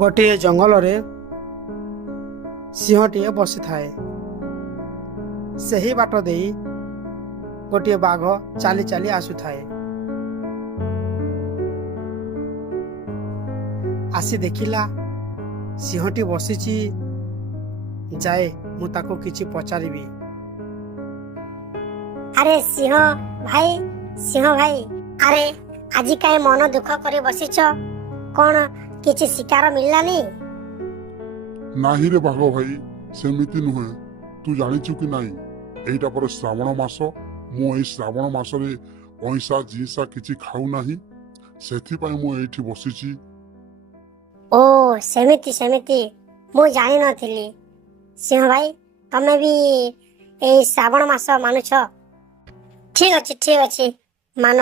ଗୋଟିଏ ଜଙ୍ଗଲରେ ସିଂହଟିଏ ବସିଥାଏ। ସେହି ବାଟ ଦେଇ ଗୋଟିଏ ବାଘ ଚାଲି ଚାଲି ଆସୁଥାଏ। ଆସି ଦେଖିଲା ସିଂହଟି ବସିଛି। ଯାଏ ମୁଁ ତାକୁ କିଛି ପଚାରିବି। ଆରେ ସିଂହ ଭାଇ, ଆରେ ଆଜି କାହିଁ ମନ ଦୁଃଖ କରି ବସିଛ? କଣ କିଛି ଶିକାର ମିଳିଲାନି? ନାହିଁ ରେ ବାଘ ଭାଇ, ସେମିତି ନୁହେଁ। ତୁ ଜାଣିଛୁ କି ନାହିଁ, ଏଇଟା ପରେ ଶ୍ରାବଣ ମାସ। ମୁଁ ଏଇ ଶ୍ରାବଣ ମାସରେ ଅଇଁସା ଜିଇଁସା କିଛି ଖାଉ ନାହିଁ। ସେଥିପାଇଁ ମୁଁ ଏଇଠି ବସିଛି। ଓ ସେମିତି ମୁଁ ଜାଣିନଥିଲି। ସିଂହ ଭାଇ, ତମେ ବି ଏଇ ଶ୍ରାବଣ ମାସ ମାନୁଛ? ଠିକ ଅଛି ମାନ।